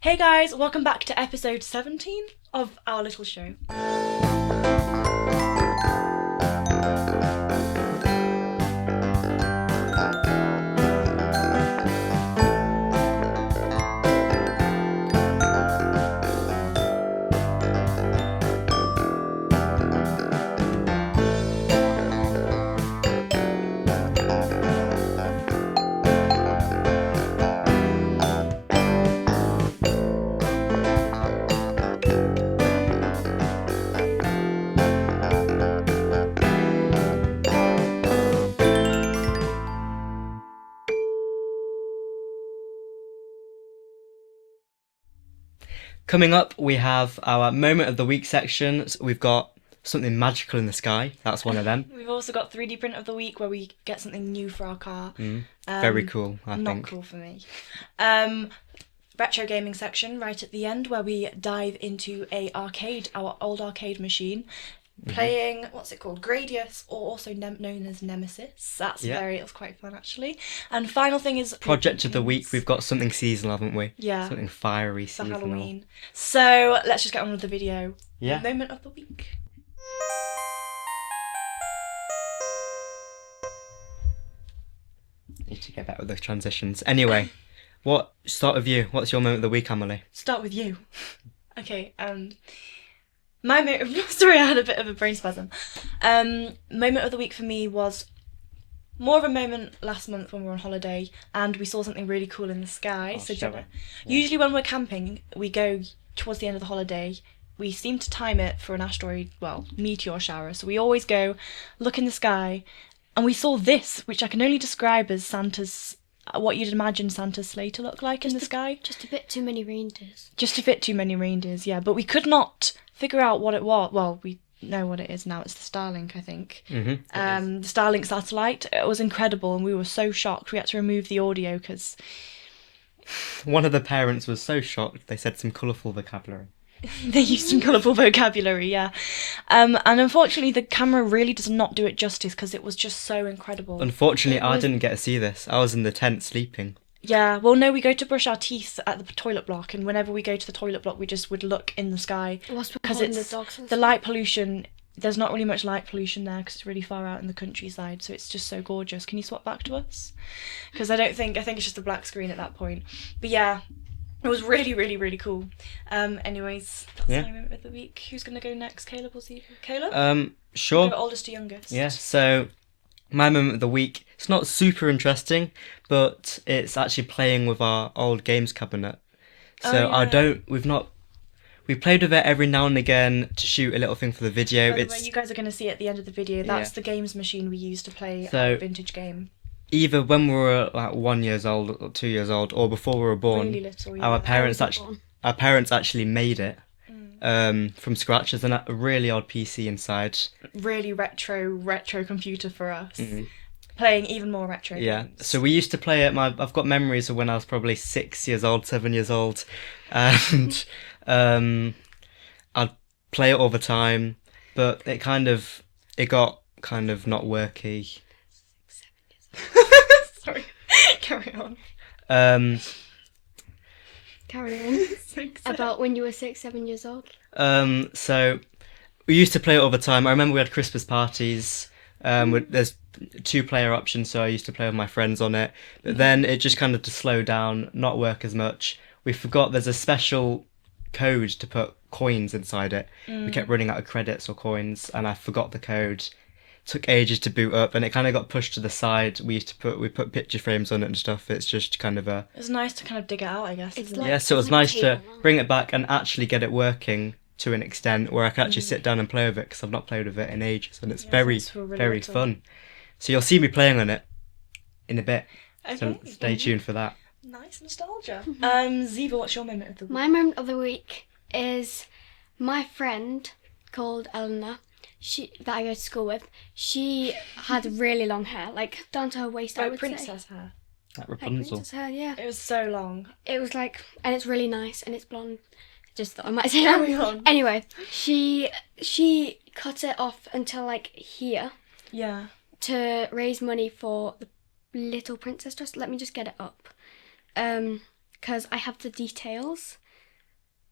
Hey guys, welcome back to episode 17 of our little show. Coming up, we have our moment of the week section. So we've got something magical in the sky. That's one of them. We've also got 3D print of the week where we get something new for our car. Very cool, I Not think. cool for me. Retro gaming section right at the end where we dive into our old arcade machine. Playing, what's it called? Gradius, or also known as Nemesis. That's quite fun actually. And final thing is Project of the week. We've got something seasonal, haven't we? Yeah. Something fiery for seasonal. Halloween. So let's just get on with the video. Yeah. Moment of the week. Need to get better with those transitions. Anyway, start with you. What's your moment of the week, Emily? Start with you. Okay, my moment... Sorry, I had a bit of a brain spasm. Moment of the week for me was more of a moment last month when we were on holiday and we saw something really cool in the sky. Usually when we're camping, we go towards the end of the holiday. We seem to time it for an meteor shower. So we always go look in the sky and we saw this, which I can only describe as what you'd imagine Santa's sleigh to look like in the sky. Just a bit too many reindeers. Just a bit too many reindeers, yeah. But we could not figure out what it was. Well, we know what it is now. It's the Starlink, I think. Mm-hmm. The Starlink satellite. It was incredible, and we were so shocked. We had to remove the audio because one of the parents was so shocked they said some colourful vocabulary. they used some colourful vocabulary, yeah. And unfortunately, the camera really does not do it justice because it was just so incredible. Unfortunately, I didn't get to see this. I was in the tent sleeping. Yeah, well, no, we go to brush our teeth at the toilet block, and whenever we go to the toilet block, we just would look in the sky because it's the light pollution. There's not really much light pollution there because it's really far out in the countryside, so it's just so gorgeous. Can you swap back to us? Because I think it's just a black screen at that point. But yeah, it was really, really, really cool. Anyways, that's my moment of the week. Who's gonna go next? Caleb or Steve? Caleb? Sure. Go oldest to youngest. Yeah. So my moment of the week. It's not super interesting, but it's actually playing with our old games cabinet. So we played with it every now and again to shoot a little thing for the video. By the way, you guys are going to see at the end of the video, that's the games machine we used to play a vintage game. Either when we were like 1 year old or 2 years old, or before we were born, really little, yeah. our parents actually made it from scratch. There's a really old PC inside. Really retro computer for us. Mm-hmm. Playing even more retro games. So we used to play it. I've got memories of when I was probably 6 years old, 7 years old, and I'd play it all the time. But it got kind of not worky. 6, 7 years. Sorry, carry on. Carry on. About when you were 6, 7 years old. So we used to play it all the time. I remember we had Christmas parties. There's 2-player options, so I used to play with my friends on it. But then it just kind of to slow down, not work as much. We forgot there's a special code to put coins inside it. We kept running out of credits or coins, and I forgot the code. Took ages to boot up, and it kind of got pushed to the side. We put picture frames on it and stuff. It's just kind of a... It's nice to kind of dig it out, I guess. So it was nice to bring it back and actually get it working to an extent where I can actually sit down and play with it, because I've not played with it in ages, and it's very fun. So you'll see me playing on it in a bit. Okay. So stay tuned for that. Nice nostalgia. Ziva, what's your moment of the week? My moment of the week is my friend called Eleanor. That I go to school with. She had really long hair, like down to her waist. I would princess say. hair. Like Rapunzel. Princess hair, yeah. It was so long. It was like, and it's really nice, and it's blonde. Just thought I might say that. Anyway, she cut it off until like here. Yeah. To raise money for the Little Princess dress. Let me just get it up. Because I have the details.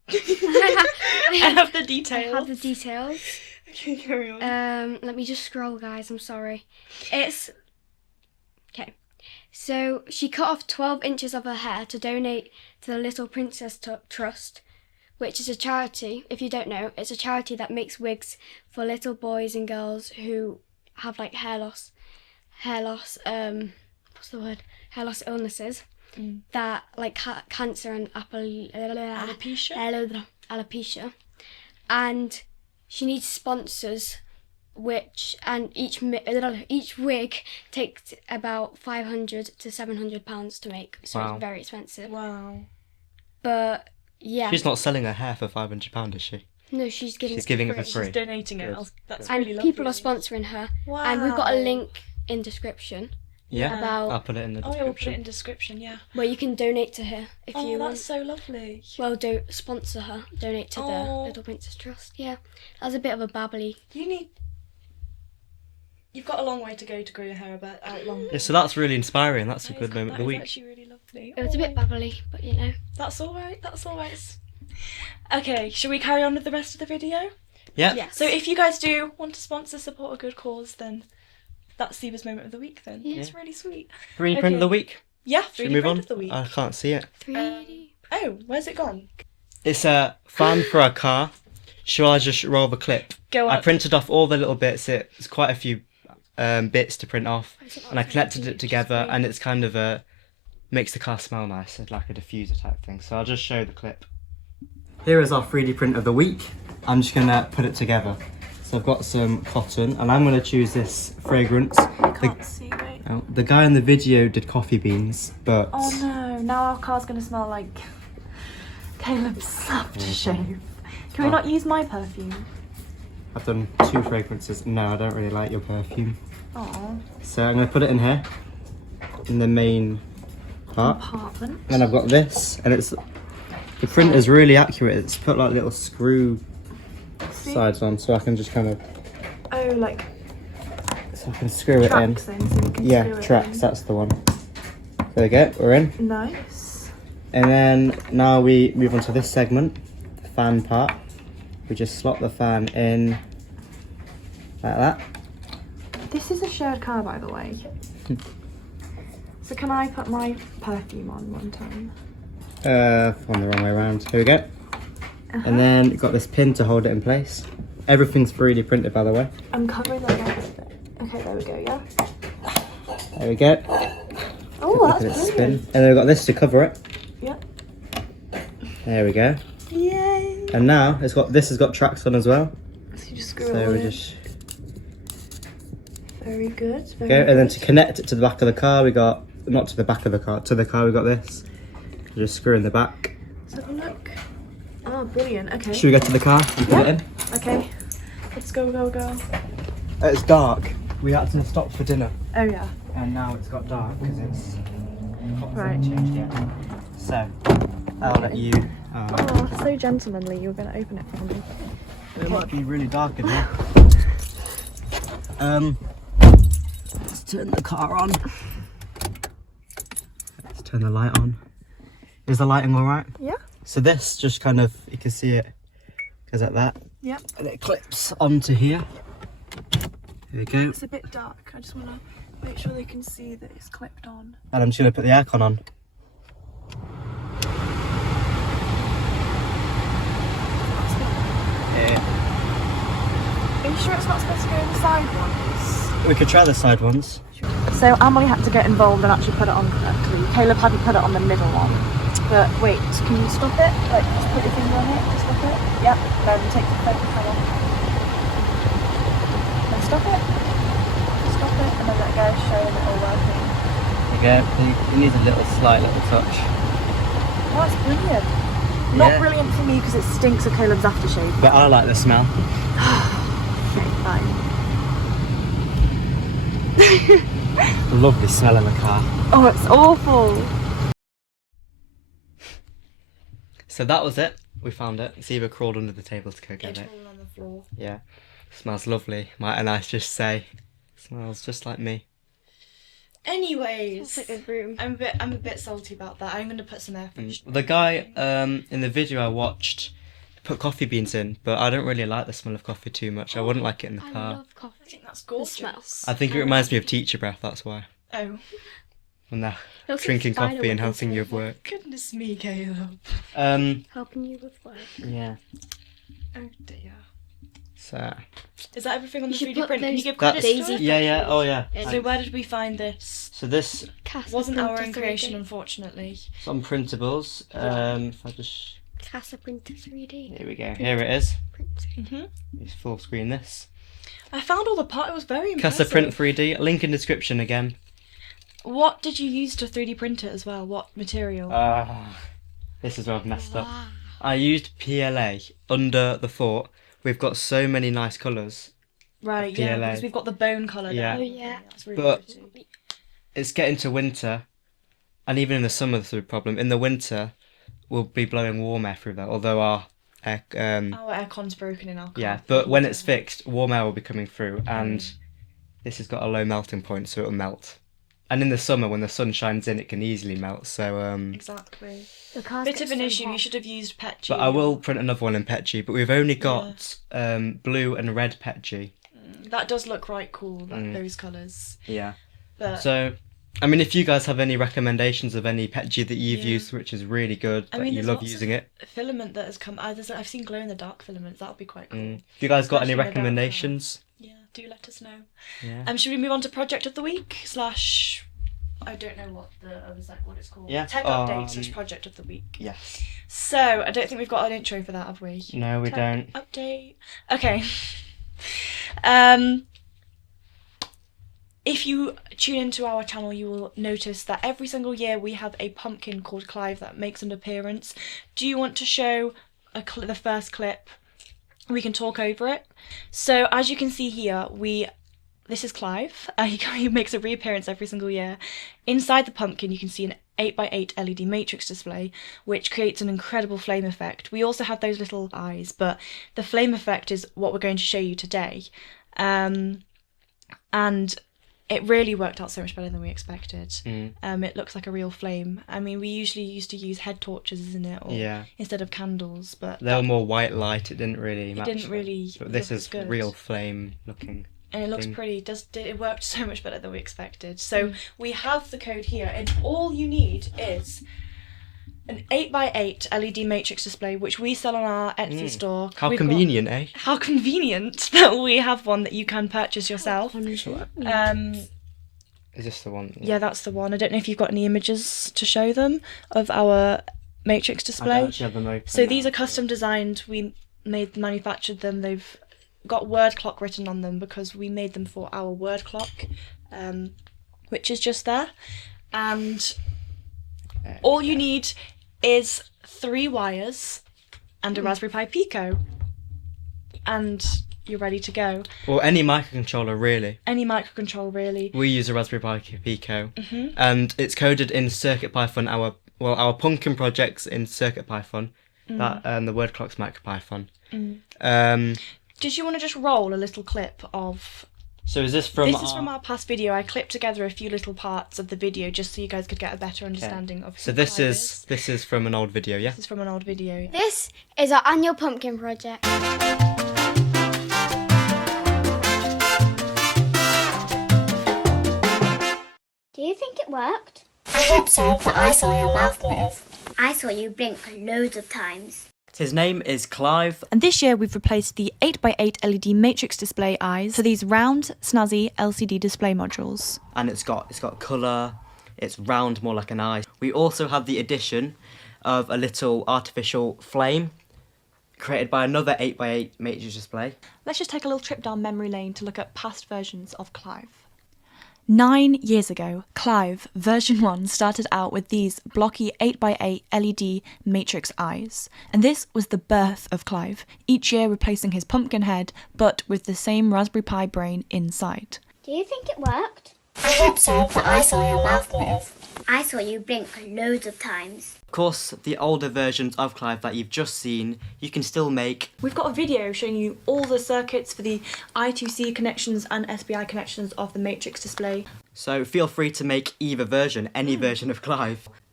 I have the I details. have the details. Okay, carry on. Let me just scroll, guys. I'm sorry. It's okay. So she cut off 12 inches of her hair to donate to the Little Princess Trust, which is a charity. If you don't know, it's a charity that makes wigs for little boys and girls who have like hair loss. What's the word? Hair loss illnesses. That like cancer and Alopecia. alopecia, and she needs sponsors, each wig takes about £500 to £700 to make, so Wow. it's very expensive. Wow. But yeah, She's not selling her hair for £500, is she? no, she's giving She's it giving for it for free. free. She's donating it. Good. That's And really lovely. people are sponsoring her, Wow. and we've got a link in description Yeah. about I'll put it in the Oh yeah, we'll put it description. in description. Yeah. where you can donate to her if Oh, you that's want. so lovely. Well, don't sponsor her. Donate to the Oh. Little Princess Trust. Yeah, that was a bit of a babbly. You've got a long way to go to grow your hair out long. Yeah, so that's really inspiring. That's a good moment of the That week. is actually really lovely. It was a bit Oh, babbly, but you know. That's all right. Okay, shall we carry on with the rest of the video? Yeah. Yes. So if you guys do want to support a good cause, then that's Seba's moment of the week. Then Yeah. it's really sweet. 3D print of the week. Yeah, Should 3D we move print on? of the week. I can't see it. 3D. Oh, where's it gone? It's a fan for a car. Shall I just roll the clip? Go I up. printed off all the little bits. It's quite a few bits to print off, and I connected it together, and it's kind of makes the car smell nice. It's like a diffuser type thing. So I'll just show the clip. Here is our 3D print of the week. I'm just gonna put it together. So I've got some cotton, and I'm gonna choose this fragrance. I can't see. Wait. The guy in the video did coffee beans, but Oh no! Now our car's gonna smell like Caleb's aftershave. Can we not use my perfume? I've done 2 fragrances. No, I don't really like your perfume. Oh. So I'm going to put it in here, in the main part. Apartment. Then I've got this, and the print is really accurate. It's put like little screw sides on, so I can just kind of, Oh, like so I can screw it in. tracks in, so you can Yeah, screw it tracks, in. that's the one. There we go, we're in. Nice. And then now we move on to this segment, the fan part. We just slot the fan in like that. This is a shared car, by the way. So can I put my perfume on one time? On the wrong way around. Here we go. And then you've got this pin to hold it in place. Everything's 3D printed, by the way. I'm covering the last bit. Okay, there we go, yeah? There we go. Oh, Look that's at it brilliant. spin. And then we've got this to cover it. Yep. There we go. Yay! And now this has got tracks on as well. So you just screw So it all we in. just Very good. Very go. good. And then to connect it to the back of the car, we got, not to the back of the car, to the car we got this. Just screw in the back. Let's have a look. Oh, brilliant. Okay. Should we get to the car and put it in? Okay. Let's go, go, go. It's dark. We had to stop for dinner. Oh, yeah. And now it's got dark because it's Right. changed yet. So I'll let you. Oh, so gentlemanly. You're going to open it for me. It might be really dark in here. Let's turn the car on. Let's turn the light on. Is the lighting all right? Yeah. So this just kind of, you can see it goes like that. Yep. And it clips onto here. There we go. It's a bit dark. I just want to make sure they can see that it's clipped on. And I'm just going to put the aircon on. Are you sure it's not supposed to go in the side ones? We could try the side ones. So Emily had to get involved and actually put it on correctly. Caleb hadn't put it on the middle one. But wait, can you stop it? Like, just put your finger on it, stop it. Yep, then take the cover. Then stop it. Stop it, and then let go, show them it all working. There you go. It needs a slight little touch. Oh, that's brilliant. Not brilliant for me because it stinks of Caleb's aftershave. But I like the smell. Okay, fine. Lovely smell in the car. Oh, it's awful. So that was it. We found it. Siva crawled under the table to go get it. on the floor. Yeah. Smells lovely. Might I just say. Smells just like me. Anyways, It's like a room. I'm a bit salty about that. I'm gonna put some air freshener. The guy in the video I watched, put coffee beans in, but I don't really like the smell of coffee too much. I wouldn't like it in the I car. love coffee. I think that's The smell. gorgeous. I think it reminds me of teacher breath, that's why. Oh, When they're It looks like drinking spider coffee and web helping you inside with there. work. goodness me, Caleb. Helping you with work. Yeah. Oh dear. So. Is that everything on You the should 3D put print? Can you those give That's- credit to it? Yeah. Oh yeah. So where did we find this? So this Casa Wasn't our Printer own 3D. creation, unfortunately. some printables. If I just Casa Printer 3D. here we go. Here it is. Mhm. Let's full screen this. I found all the part. It was very impressive. Casa Print 3D. Link in description again. What did you use to 3D print it as well? What material? This is where I've messed up. Wow. I used PLA under the fort. We've got so many nice colours. right, yeah, PLA. because we've got the bone colour. Yeah. Down. Oh, yeah. That's really But- pretty. It's getting to winter, and even in the summer there's a problem. In the winter, we'll be blowing warm air through that. Although our air, Our aircon's broken in our car. yeah, but when it's fixed, warm air will be coming through, and this has got a low melting point, so it'll melt. And in the summer, when the sun shines in, it can easily melt. So Exactly. The cars Bit get of an so issue. hot. You should have used Petchy. but I will print another one in Petchy. But we've only got blue and red Petchy. That does look quite cool. Mm. Those colours. Yeah. But So, I mean, if you guys have any recommendations of any Petchy that you've Yeah. used, which is really good, I that mean, you there's love lots of using it. filament that has come. I've seen glow in the dark filaments. That would be quite cool. Have you guys got any Especially without recommendations? Yeah, do let us know. Yeah. Should we move on to project of the week / I don't know what the other side, what it's called. Yeah, Tech update / project of the week. Yes. So I don't think we've got an intro for that, have we? No, we Tech don't. Update. Okay. If you tune into our channel, you will notice that every single year we have a pumpkin called Clive that makes an appearance. Do you want to show the first clip? We can talk over it. So as you can see here, this is Clive. He makes a reappearance every single year. Inside the pumpkin, you can see an 8x8 LED matrix display, which creates an incredible flame effect. We also have those little eyes, but the flame effect is what we're going to show you today. And it really worked out so much better than we expected. It looks like a real flame. I mean, we usually used to use head torches, isn't it? Or Yeah. instead of candles, but They were more white light. It didn't really match. didn't really But this look as is good. real flame looking. And it looks thing. pretty. It worked so much better than we expected. So we have the code here, and all you need is an 8x8 LED matrix display, which we sell on our Etsy store. How We've got- convenient, eh? How convenient that we have one that you can purchase yourself. Is this the one? Yeah, that's the one. I don't know if you've got any images to show them of our matrix I display. don't actually have them open So now, these are custom designed. We manufactured them. They've got word clock written on them because we made them for our word clock, which is just there. And all you need is 3 wires and a Raspberry Pi Pico, and you're ready to go. Or any microcontroller, really. Any microcontrol, really. We use a Raspberry Pi Pico, Mhm. and it's coded in CircuitPython. Our Pumpkin project's in CircuitPython. That the word clock's MicroPython. Did you want to just roll a little clip of? So is this from? This is from our past video. I clipped together a few little parts of the video just so you guys could get a better understanding of. So who this Clive is from an old video, yeah. This is from an old video. This is our annual pumpkin project. Do you think it worked? I hope so, but I saw your mouth move. I saw you blink loads of times. His name is Clive. And this year we've replaced the 8x8 LED matrix display eyes for these round, snazzy LCD display modules. And it's got colour. It's round, more like an eye. We also have the addition of a little artificial flame created by another 8x8 matrix display. Let's just take a little trip down memory lane to look at past versions of Clive. 9 years ago, Clive version 1 started out with these blocky 8x8 LED matrix eyes. And this was the birth of Clive, each year replacing his pumpkin head, but with the same Raspberry Pi brain inside. Do you think it worked? I hope so, but I saw your mouth move. I saw you blink loads of times. Of course, the older versions of Clive that you've just seen, you can still make. We've got a video showing you all the circuits for the I2C connections and SPI connections of the matrix display. So feel free to make either version, any version of Clive.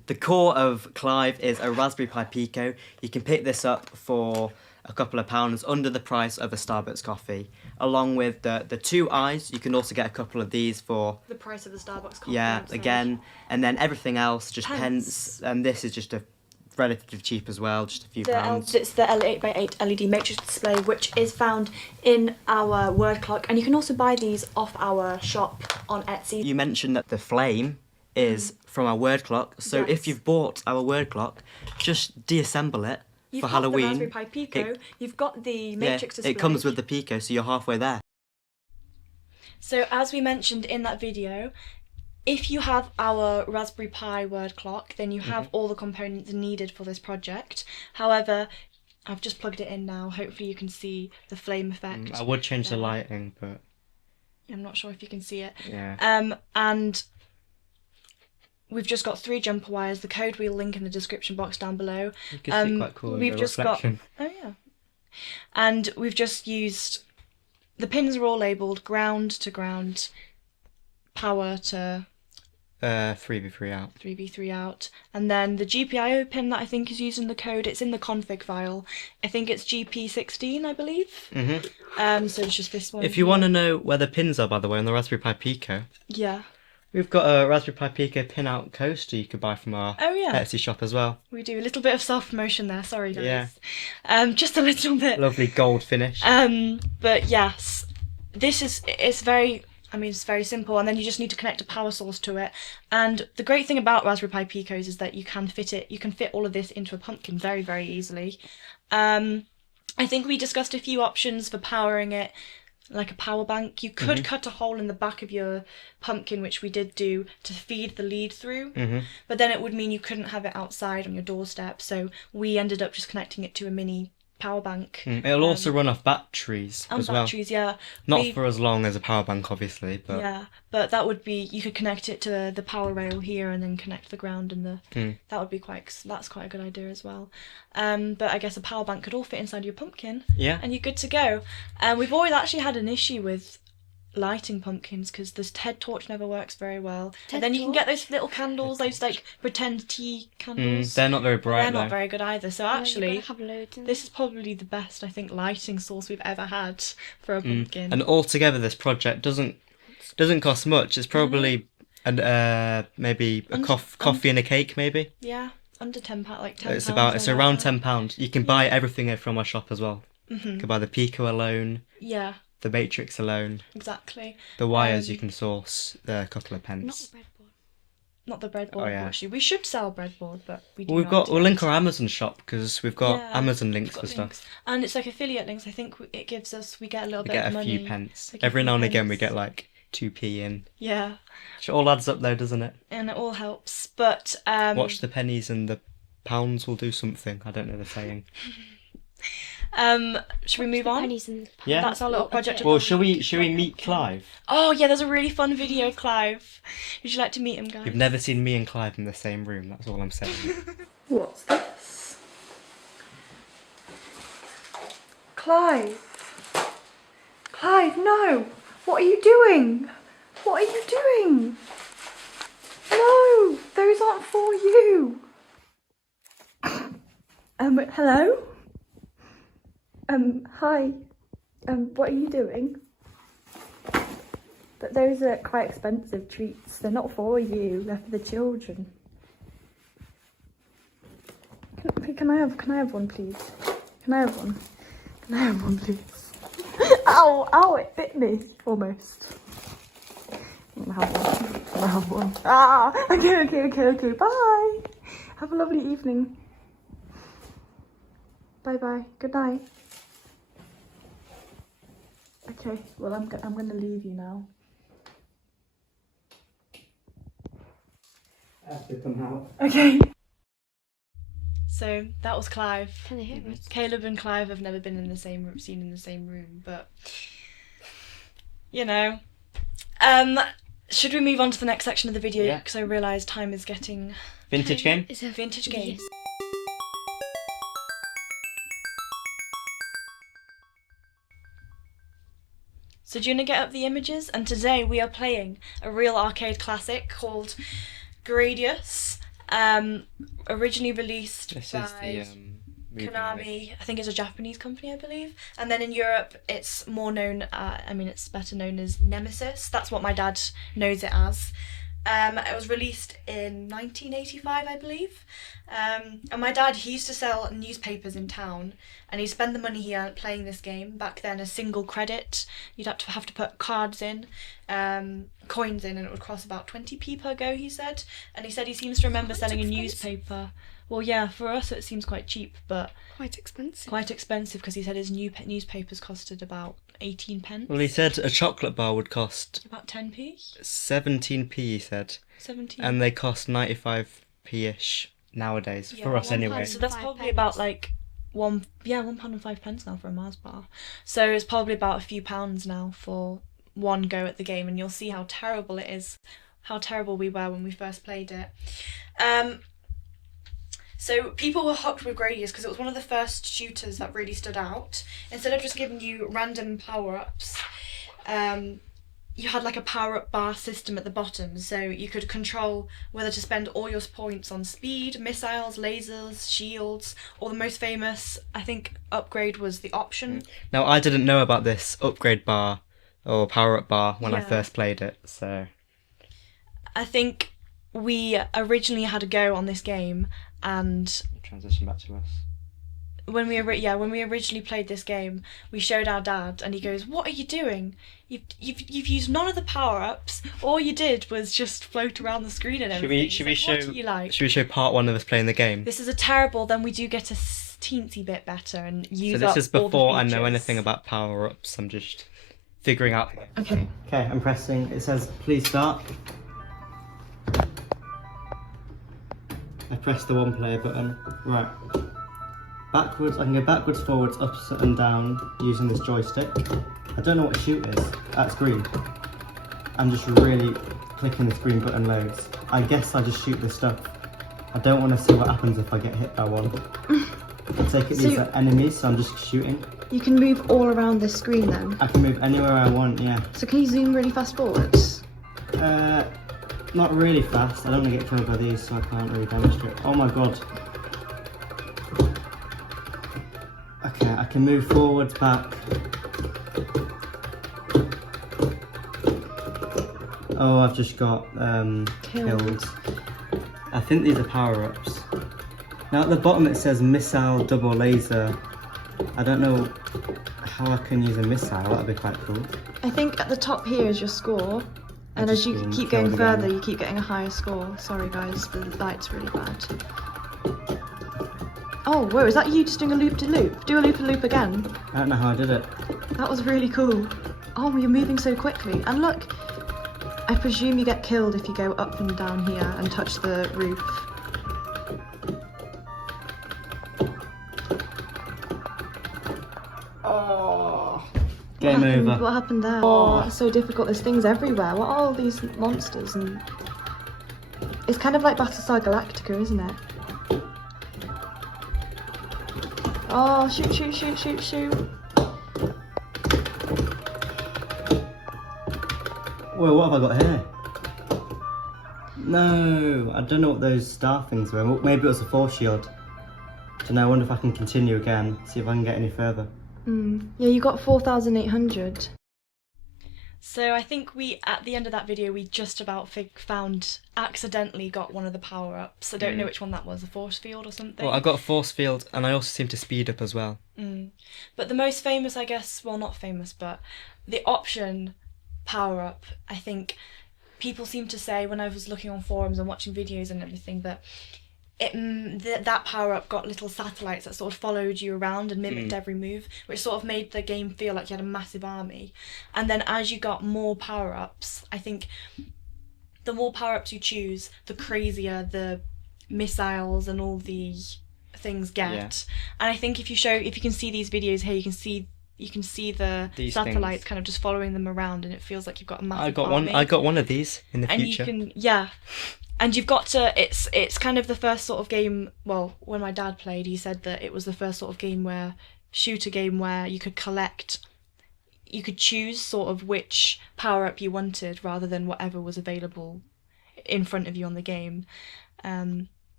The core of Clive is a Raspberry Pi Pico. You can pick this up for a couple of pounds under the price of a Starbucks coffee. Along with the two eyes, you can also get a couple of these for The price of the Starbucks coffee. yeah, outside. again, and then everything else just Pence. pence, and this is just a relatively cheap as well, just a few pounds. It's the L8x8 LED matrix display, which is found in our word clock, and you can also buy these off our shop on Etsy. You mentioned that the flame is from our word clock, so Yes. if you've bought our word clock, just deassemble it You've for got Halloween. the Raspberry Pi Pico, you've got the matrix display. It comes with the Pico, so you're halfway there. So as we mentioned in that video, if you have our Raspberry Pi word clock, then you have all the components needed for this project. However, I've just plugged it in now. Hopefully you can see the flame effect. I would change the lighting, but I'm not sure if you can see it. yeah. And we've just got 3 jumper wires. The code we'll link in the description box down below. You can see quite cool in We've the just reflection. got. Oh yeah. And we've just used. The pins are all labelled ground to ground, power to 3v3 out. 3v3 out, and then the GPIO pin that I think is used in the code, it's in the config file. I think it's GP16, I believe. So it's just this one. If you want to know where the pins are, by the way, on the Raspberry Pi Pico, Yeah. we've got a Raspberry Pi Pico pin-out coaster you could buy from our Oh yeah. Etsy shop as well. We do a little bit of self-promotion there. Sorry, guys. Yeah. Just a little bit. Lovely gold finish. But yes, it's very simple, and then you just need to connect a power source to it. And the great thing about Raspberry Pi Picos is that you can fit all of this into a pumpkin very, very easily. I think we discussed a few options for powering it, like a power bank. You could cut a hole in the back of your pumpkin, which we did do, to feed the lead through, but then it would mean you couldn't have it outside on your doorstep, so we ended up just connecting it to a mini power bank. It'll also run off batteries And as well. batteries, yeah. Not for as long as a power bank, obviously, but Yeah, but that would be, you could connect it to the power rail here and then connect the ground and that would be that's quite a good idea as well. But I guess a power bank could all fit inside your pumpkin. Yeah. And you're good to go. We've always actually had an issue with lighting pumpkins because this TED torch never works very well. And then you can get those little candles, those like pretend tea candles. They're not very bright. They're not though. very good either. So Yeah, actually, you've gotta have loads in this is probably the best, I think, lighting source we've ever had for a pumpkin. And altogether, this project doesn't cost much. It's probably maybe a coffee and a cake, maybe. Yeah, under £10, like £10. It's around £10. You can buy everything from our shop as well. You can buy the Pico alone, Yeah, the Matrix alone, exactly. the wires you can source a couple of pence. Not the breadboard. Not the breadboard, Oh, yeah. actually. We should sell breadboard, but we do Well, not we'll yet. link our Amazon shop because we've got Yeah, Amazon links We've for got stuff. links. And it's like affiliate links. I think it gives us, we get a little We bit get of a money. few pence. Like a Every few now and again, we pence. get like 2p in. Yeah, Which all adds up though, doesn't it? and it all helps. But Watch the pennies and the pounds will do something. I don't know the saying. should we move on? Yeah. That's our little project. Well, shall we meet Clive? Oh yeah, there's a really fun video, Clive. Would you like to meet him, guys? You've never seen me and Clive in the same room. That's all I'm saying. What's this? Clive! Clive, no! What are you doing? What are you doing? No! Those aren't for you! Hello? Hi. What are you doing? But those are quite expensive treats. They're not for you. They're for the children. Can I have one, please? Can I have one? Can I have one, please? Ow! Ow! It bit me almost. I'm gonna have one. I'm gonna have one. Ah! Okay. Bye. Have a lovely evening. Bye. Good night. Okay. Well, I'm gonna leave you now. I have to come out. Okay. So that was Clive. Can they hear us? Caleb and Clive have never been in the same room, seen in the same room, but you know. Should we move on to the next section of the video? Yeah. Because I realise time is getting Vintage game? It's a vintage games. Yes. So do you want to get up the images? And today we are playing a real arcade classic called Gradius. Originally released This by is the movie Konami. I think it's a Japanese company, I believe. And then in Europe, it's more known. It's better known as Nemesis. That's what my dad knows it as. It was released in 1985, I believe. And my dad, he used to sell newspapers in town, and he spent the money he earned playing this game. Back then, a single credit, you'd have to put cards in, coins in, and it would cost about 20p per go, he said. And he said he seems to remember selling a newspaper. Well, yeah, for us it seems quite cheap, but Quite expensive. quite expensive because he said his newspapers costed about 18 pence. Well, he said a chocolate bar would cost About 10p? 17p, he said. 17. And they cost 95p-ish nowadays, Yeah, for us £1. anyway. So that's £1.05. probably about like £1.05 now for a Mars bar. So it's probably about a few pounds now for one go at the game, and you'll see how terrible it is, how terrible we were when we first played it. So people were hooked with Gradius because it was one of the first shooters that really stood out. Instead of just giving you random power-ups, you had like a power-up bar system at the bottom, so you could control whether to spend all your points on speed, missiles, lasers, shields, or the most famous, I think, upgrade was the option. Now, I didn't know about this upgrade bar or power-up bar when I Yeah. first played it, so... I think we originally had a go on this game, and Transition back to us. when we originally played this game, we showed our dad, and he goes, "What are you doing? You've used none of the power ups. All you did was just float around the screen and everything." Should we He's like, show? "What do you like?" Should we show part one of us playing the game? This is a terrible. Then we do get a teensy bit better and use So this up is all the before I know features. anything about power ups. I'm just figuring out. Okay. Okay, I'm pressing. It says please start. I press the one player button. Right. Backwards. I can go backwards, forwards, up and down using this joystick. I don't know what shoot is. That's green. I'm just really clicking this green button loads. I guess I just shoot this stuff. I don't want to see what happens if I get hit by one. I take it these are enemies, so I'm just shooting. You can move all around this screen then. I can move anywhere I want, yeah. So can you zoom really fast forwards? Not really fast. I don't want to get killed by these, so I can't really demonstrate. Oh my god. Okay, I can move forwards, back. Oh, I've just got killed. I think these are power-ups. Now at the bottom it says missile double laser. I don't know how I can use a missile. That'd be quite cool. I think at the top here is your score. And as you keep going further, you keep getting a higher score. Sorry guys, the light's really bad. Oh, whoa, is that you just doing a loop-de-loop? Do a loop-de-loop again. I don't know how I did it. That was really cool. Oh, you're moving so quickly. And look, I presume you get killed if you go up and down here and touch the roof. Oh. Game over. What happened there? Oh, it's so difficult. There's things everywhere. What are all these monsters? And it's kind of like Battlestar Galactica, isn't it? Oh, shoot, shoot, shoot, shoot, shoot. Whoa, what have I got here? No, I don't know what those star things were. Maybe it was a force shield. So now I wonder if I can continue again, see if I can get any further. Yeah, you got 4,800. So I think at the end of that video, we just about accidentally got one of the power-ups. I don't know which one that was, a force field or something. Well, I got a force field and I also seem to speed up as well. But the most famous, I guess, well, not famous, but the option power-up, I think people seem to say when I was looking on forums and watching videos and everything that that power-up got little satellites that sort of followed you around and mimicked every move, which sort of made the game feel like you had a massive army. And then as you got more power-ups, I think the more power-ups you choose, the crazier the missiles and all the things get. Yeah. And I think if you can see these videos here, you can see the These satellites things. kind of just following them around, and it feels like you've got a massive I got one of these in the and future. And you've got to, it's kind of the first sort of game, well, when my dad played, he said that it was the first sort of shooter game where you could choose sort of which power-up you wanted rather than whatever was available in front of you on the game.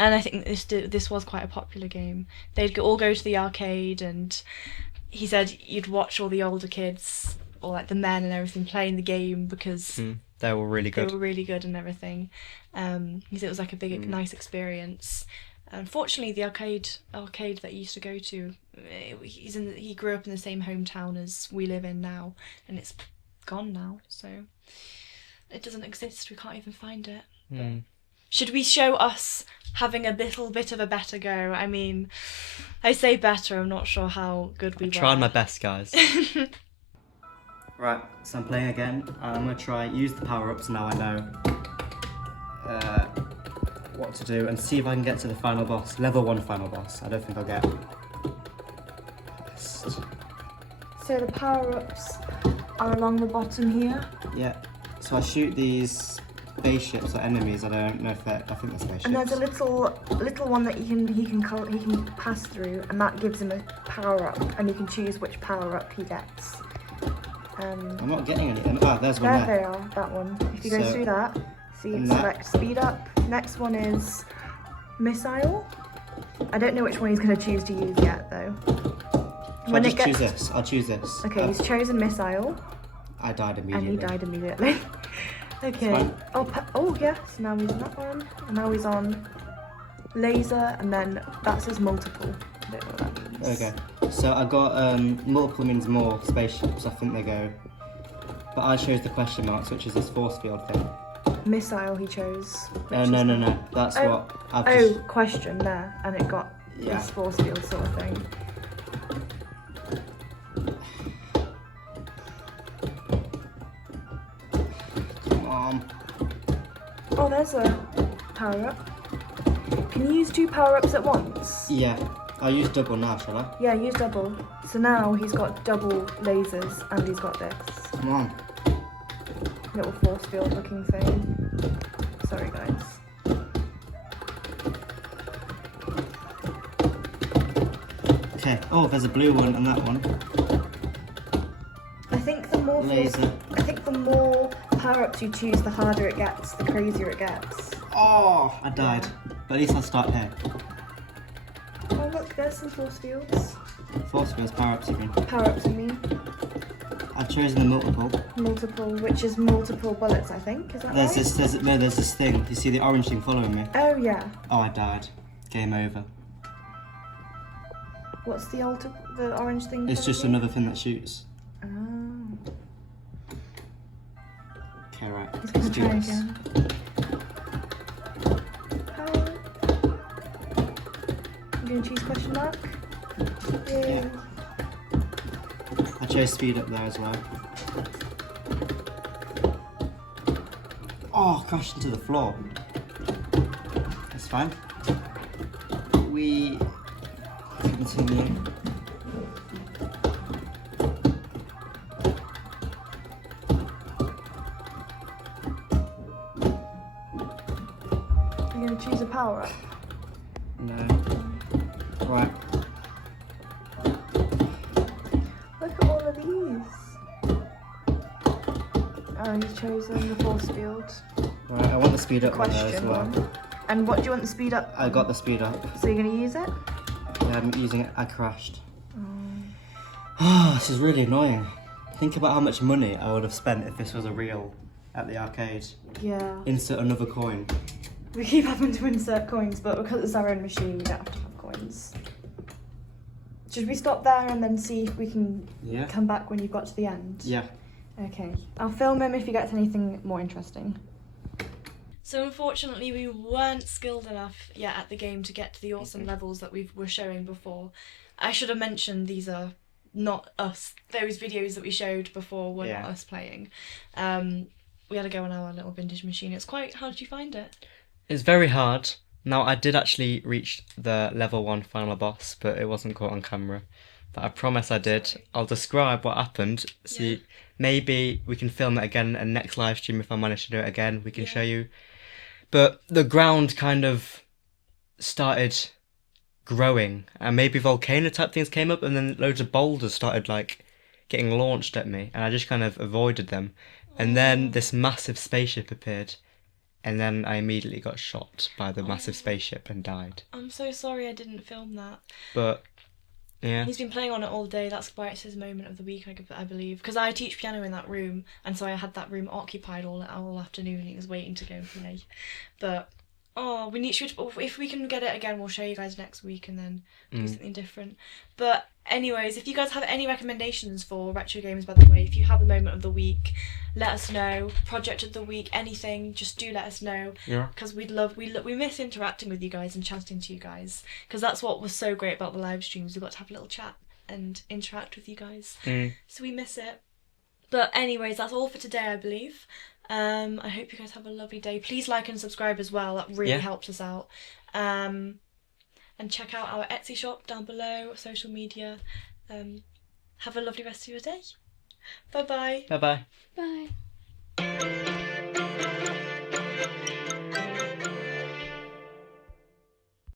And I think this was quite a popular game. They'd all go to the arcade, and he said you'd watch all the older kids, or like the men and everything, playing the game because They were really good. they were really good and everything. He said it was like a big, nice experience. Unfortunately, the arcade that he used to go to, he grew up in the same hometown as we live in now, and it's gone now, so it doesn't exist. We can't even find it. Should we show us having a little bit of a better go? I mean, I say better, I'm not sure how good we were. Tried my best, guys. Right, so I'm playing again, and I'm going to try use the power-ups now I know what to do, and see if I can get to the final boss, level 1 final boss. I don't think I'll get past. So the power-ups are along the bottom here. Yeah, so I shoot these spaceships or enemies. I don't know if they're, I think they're spaceships. And there's a little one that he can pass through, and that gives him a power-up, and you can choose which power-up he gets. I'm not getting any. There's one There there. they are, that one. If you go So- through that, see, and that- select speed up. Next one is missile. I don't know which one he's going to choose to use yet, though. Shall I just choose this? I'll choose this. Okay, he's chosen missile, I died and immediately. he died immediately. Okay. Fine. Oh yes, now he's on that one, and now he's on laser, and then that says multiple. I don't know what that means. Okay, so I got multiple means more spaceships. I think they go, but I chose the question marks, which is this force field thing. Missile he chose. Oh no, that's Oh. what I've Oh, just. question there, and it got Yeah. this force field sort of thing. Come on. Oh, there's a power up. Can you use 2 power ups at once? Yeah, I'll use double now, shall I? Yeah, use double. So now he's got double lasers, and he's got this Come on. little force field looking thing. Sorry, guys. Okay. Oh, there's a blue one and that one. I think the more Laser. power ups you choose, the harder it gets, the crazier it gets. Oh, I died. But at least I'll start here. Oh look, there's some force fields. Force fields, power ups again. Power ups, I mean. I've chosen the multiple. Multiple, which is multiple bullets, I think. Is that There's right? there's this thing. You see the orange thing following me? Oh yeah. Oh, I died. Game over. What's the orange thing? It's just following? another thing that shoots. Oh. Okay, right. He's Let's gonna do try this. again. Power. I'm gonna choose question mark. Yeah. I chose speed up there as well. Oh, crashed into the floor. That's fine. We continue. I'm gonna choose a power up. No. Right. Look at all of these. Oh, he's chosen the force field. Right, I want the speed up one there as Question well. one. And what do you want the speed up? I got the speed up. So you're gonna use it? Yeah, I'm using it. I crashed. Oh, this is really annoying. Think about how much money I would have spent if this was a real at the arcade. Yeah. Insert another coin. We keep having to insert coins, but because it's our own machine, we don't have to have coins. Should we stop there and then see if we can Yeah. come back when you've got to the end? Yeah. Okay. I'll film him if he gets anything more interesting. So unfortunately we weren't skilled enough yet at the game to get to the awesome levels that we were showing before. I should have mentioned these are not us. Those videos that we showed before were not us playing. We had to go on our little vintage machine. It's quite... How did you find it? It's very hard. Now, I did actually reach the level 1 final boss, but it wasn't caught on camera. But I promise I did. I'll describe what happened. See, maybe we can film it again and next live stream if I manage to do it again, we can show you. But the ground kind of started growing, and maybe volcano type things came up, and then loads of boulders started like getting launched at me, and I just kind of avoided them. And then this massive spaceship appeared, and then I immediately got shot by the massive spaceship and died. I'm so sorry I didn't film that. But yeah, He's been playing on it all day. That's why it's his moment of the week, I believe. Because I teach piano in that room, and so I had that room occupied all afternoon. He was waiting to go and play. But we need to. If we can get it again, we'll show you guys next week and then do something different. But anyways, if you guys have any recommendations for retro games, by the way, if you have a moment of the week, let us know. Project of the week, anything, just do let us know. Yeah. Because we miss interacting with you guys and chatting to you guys. Because that's what was so great about the live streams. We got to have a little chat and interact with you guys. So we miss it. But anyways, that's all for today, I believe. I hope you guys have a lovely day. Please like and subscribe as well. That really helps us out. And check out our Etsy shop down below, social media. Have a lovely rest of your day. Bye-bye. bye bye. Bye.